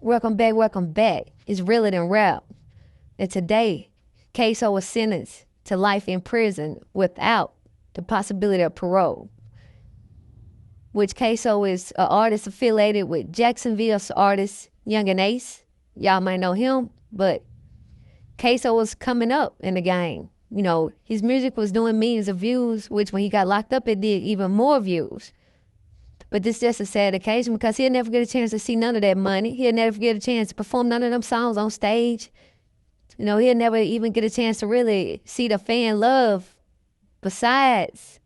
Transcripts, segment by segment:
Welcome back, welcome back. It's realer than rap. And today, Ksoo was sentenced to life in prison without the possibility of parole. Which Ksoo is an artist affiliated with Jacksonville's artist Young and Ace. Y'all might know him, but Ksoo was coming up in the game. You know, his music was doing millions of views, which when he got locked up, it did even more views. But this is just a sad occasion because he'll never get a chance to see none of that money. He'll never get a chance to perform none of them songs on stage. You know, he'll never even get a chance to really see the fan love besides,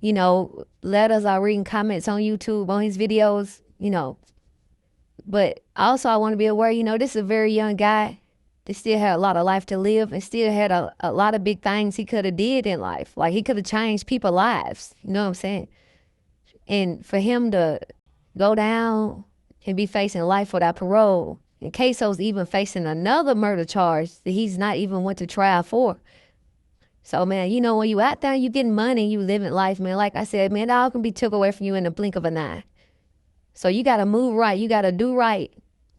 you know, letters or reading comments on YouTube, on his videos, you know. But also I want to be aware, you know, this is a very young guy that still had a lot of life to live and still had a lot of big things he could have did in life. Like he could have changed people's lives. You know what I'm saying? And for him to go down and be facing life without parole, and Ksoo's even facing another murder charge that he's not even went to trial for. So, man, you know, when you out there, you getting money, you living life, man. Like I said, man, that all can be took away from you in the blink of an eye. So you got to move right. You got to do right.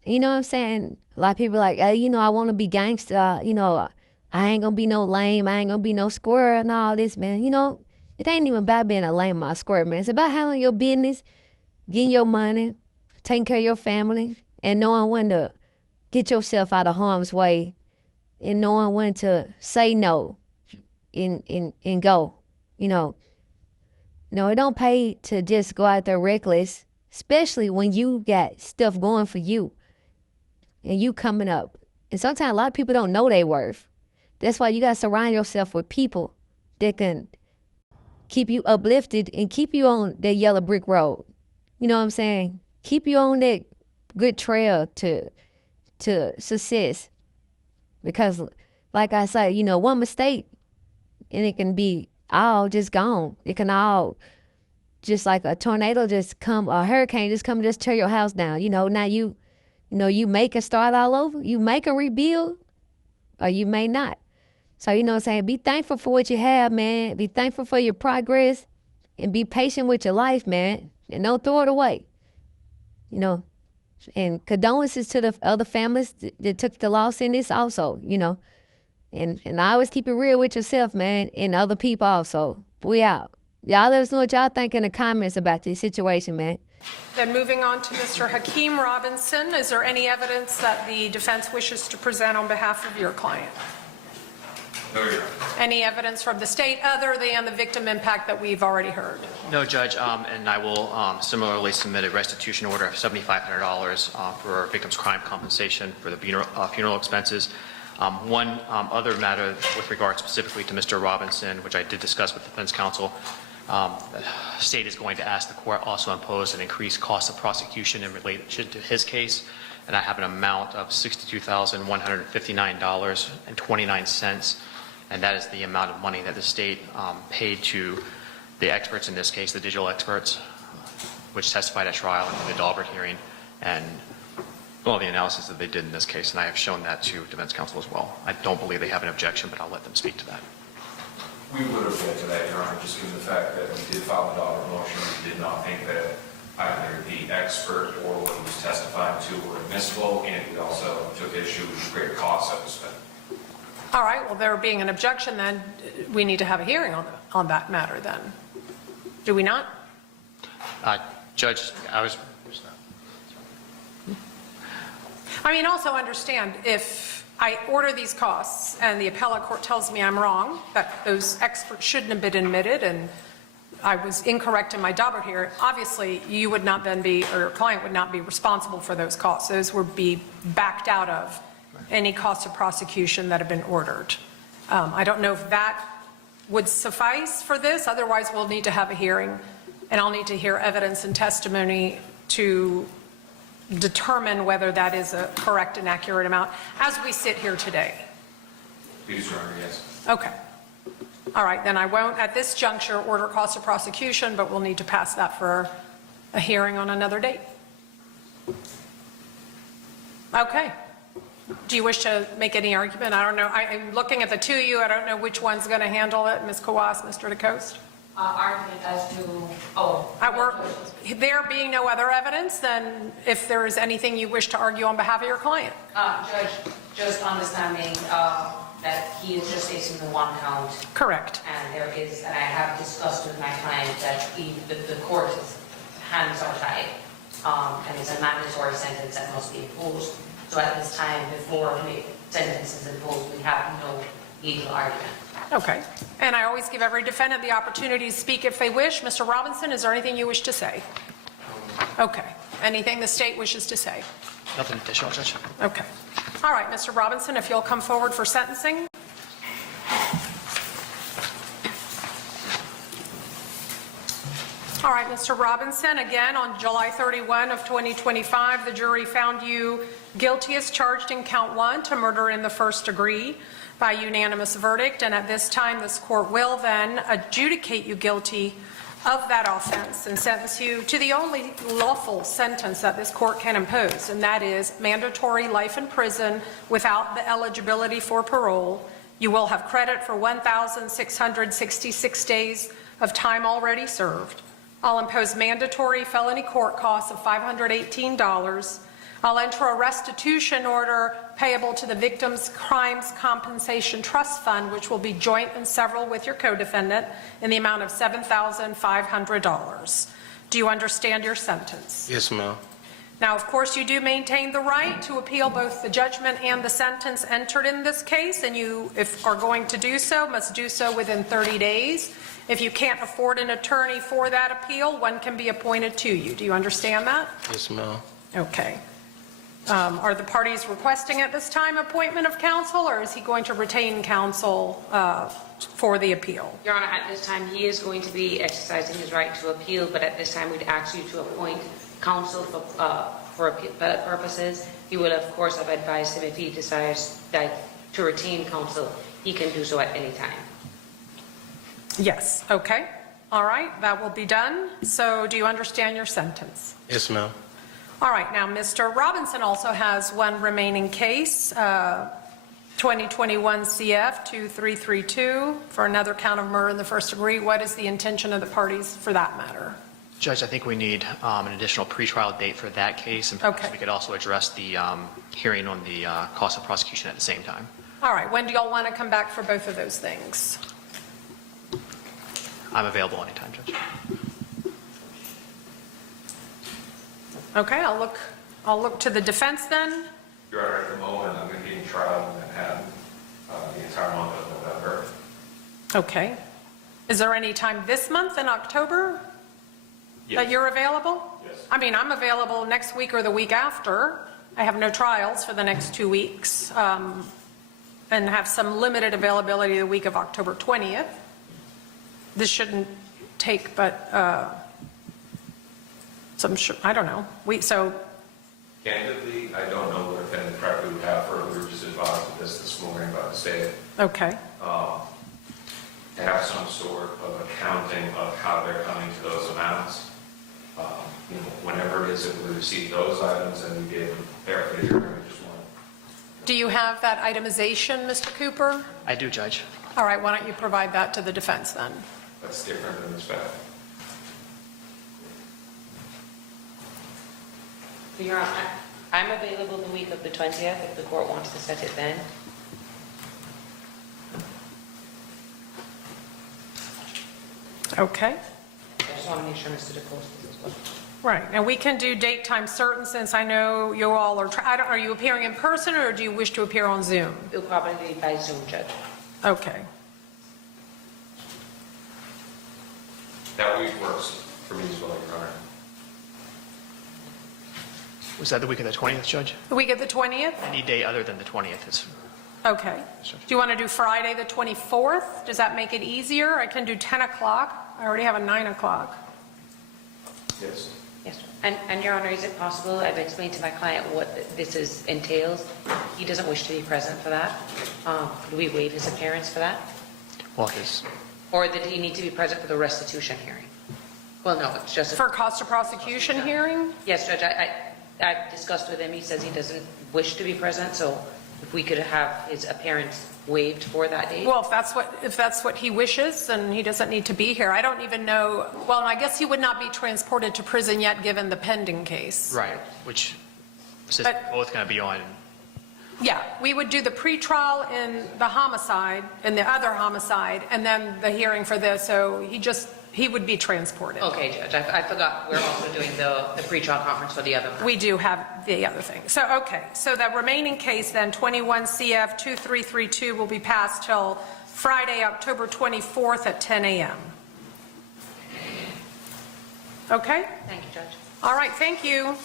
You know what I'm saying? A lot of people like, hey, you know, I want to be gangster. You know, I ain't going to be no lame. I ain't going to be no square and all this, man. You know, it ain't even about being a lame or a square, man. It's about handling your business, getting your money, taking care of your family, and knowing when to get yourself out of harm's way and knowing when to say no and go. You know, no, it don't pay to just go out there reckless, especially when you got stuff going for you and you coming up. And sometimes a lot of people don't know their worth. That's why you got to surround yourself with people that can keep you uplifted and keep you on that yellow brick road. You know what I'm saying? Keep you on that good trail to success. Because like I said, you know, one mistake and it can be all just gone. It can all just like a tornado just come, a hurricane just come and just tear your house down. You know, now you know, you may can start all over. You may can rebuild or you may not. So, you know what I'm saying? Be thankful for what you have, man. Be thankful for your progress and be patient with your life, man. And don't throw it away. You know, and condolences to the other families that took the loss in this also, you know. And I always keep it real with yourself, man, and other people also. We out. Y'all let us know what y'all think in the comments about this situation, man. Then moving on to Mr. Hakeem Robinson, is there any evidence that the defense wishes to present on behalf of your client? No, Your Honor. Any evidence from the state other than the victim impact that we've already heard? No, Judge, and I will similarly submit a restitution order of $7,500 for victim's crime compensation for the funeral expenses. One other matter with regard specifically to Mr. Robinson, which I did discuss with the defense counsel, the state is going to ask the court also impose an increased cost of prosecution in relation to his case, and I have an amount of $62,159.29. And that is the amount of money that the state paid to the experts in this case, the digital experts, which testified at trial in the Daubert hearing, and all the analysis that they did in this case. And I have shown that to defense counsel as well. I don't believe they have an objection, but I'll let them speak to that. We would object to that, Your Honor, just given the fact that we did file the Daubert motion. We did not think that either the expert or what he was testifying to were admissible, and we also took issue with the great costs that was spent. All right, well, there being an objection, then we need to have a hearing on that matter then. Do we not? Judge, I mean, also understand, if I order these costs and the appellate court tells me I'm wrong, that those experts shouldn't have been admitted and I was incorrect in my Daubert here, obviously you would not then be, or your client would not be responsible for those costs. Those would be backed out of any cost of prosecution that have been ordered. I don't know if that would suffice for this. Otherwise, we'll need to have a hearing, and I'll need to hear evidence and testimony to determine whether that is a correct and accurate amount as we sit here today. Please, Your Honor, yes. Okay. All right, then I won't at this juncture order cost of prosecution, but we'll need to pass that for a hearing on another date. Okay. Do you wish to make any argument? I don't know. I'm looking at the two of you. I don't know which one's going to handle it, Ms. Kawas, Mr. DeCoste. Argument as to, There being no other evidence, then if there is anything you wish to argue on behalf of your client. Judge, just understanding that he is just facing the one count. Correct. And there is, and I have discussed with my client that the court's hands are tied, and it's a mandatory sentence that must be imposed. So at this time, before the sentence is imposed, we have no legal argument. Okay. And I always give every defendant the opportunity to speak if they wish. Mr. Robinson, is there anything you wish to say? Okay. Anything the state wishes to say? Nothing additional, Judge. Okay. All right, Mr. Robinson, if you'll come forward for sentencing. All right, Mr. Robinson, again, on July 31 of 2025, the jury found you guilty as charged in count 1 to murder in the first degree by unanimous verdict, and at this time, this court will then adjudicate you guilty of that offense and sentence you to the only lawful sentence that this court can impose, and that is mandatory life in prison without the eligibility for parole. You will have credit for 1,666 days of time already served. I'll impose mandatory felony court costs of $518. I'll enter a restitution order payable to the Victims' Crimes Compensation Trust Fund, which will be joint and several with your co-defendant, in the amount of $7,500. Do you understand your sentence? Yes, ma'am. Now, of course, you do maintain the right to appeal both the judgment and the sentence entered in this case, and you, if are going to do so, must do so within 30 days. If you can't afford an attorney for that appeal, one can be appointed to you. Do you understand that? Yes, ma'am. Okay. Are the parties requesting at this time appointment of counsel, or is he going to retain counsel for the appeal? Your Honor, at this time, he is going to be exercising his right to appeal, but at this time, we'd ask you to appoint counsel for appellate purposes. He will, of course, have advised him if he desires to retain counsel, he can do so at any time. Yes. Okay. All right. That will be done. So do you understand your sentence? Yes, ma'am. All right. Now, Mr. Robinson also has one remaining case, 2021 CF 2332, for another count of murder in the first degree. What is the intention of the parties for that matter? Judge, I think we need an additional pretrial date for that case, and perhaps Okay. we could also address the hearing on the cost of prosecution at the same time. All right. When do y'all want to come back for both of those things? I'm available anytime, Judge. Okay. I'll look to the defense then. Your Honor, at the moment, I'm going to be in trial in Manhattan the entire month of November. Okay. Is there any time this month in October that you're available? Yes. I mean, I'm available next week or the week after. I have no trials for the next 2 weeks, and have some limited availability the week of October 20th. This shouldn't take but I don't know. Candidly, I don't know what offended prep we would have for. We were just advised of this morning by the state. Okay. To have some sort of accounting of how they're coming to those amounts. Whenever it is that we receive those items and we get them there for the hearing, we just want. Do you have that itemization, Mr. Cooper? I do, Judge. All right. Why don't you provide that to the defense then? That's different than this fact. Your Honor, I'm available the week of the 20th if the court wants to set it then. Okay. I just want to make sure Mr. DeCosta is as well. Right. And we can do date, time certain, since I know you all are, are you appearing in person or do you wish to appear on Zoom? It'll probably be by Zoom, Judge. Okay. That week works for me as well, Your Honor. Was that the week of the 20th, Judge? The week of the 20th? Any day other than the 20th is. Okay. Do you want to do Friday the 24th? Does that make it easier? I can do 10 o'clock. I already have a 9 o'clock. Yes. Yes, sir. And Your Honor, is it possible, I've explained to my client what this entails. He doesn't wish to be present for that. Could we waive his appearance for that? Well, his. Or did he need to be present for the restitution hearing? Well, no, it's just. For cost of prosecution hearing? Yes, Judge, I've discussed with him. He says he doesn't wish to be present, so if we could have his appearance waived for that date? Well, if that's what he wishes, then he doesn't need to be here. I don't even know, well, I guess he would not be transported to prison yet, given the pending case. Right, which is But- both going to be on. Yeah, we would do the pretrial in the homicide, in the other homicide, and then the hearing for this, so he would be transported. Okay, Judge, I forgot we're also doing the pretrial conference for the other one. We do have the other thing. So, okay, so the remaining case then, 21 CF 2332, will be passed till Friday, October 24th at 10 a.m. Okay? Thank you, Judge. All right, thank you.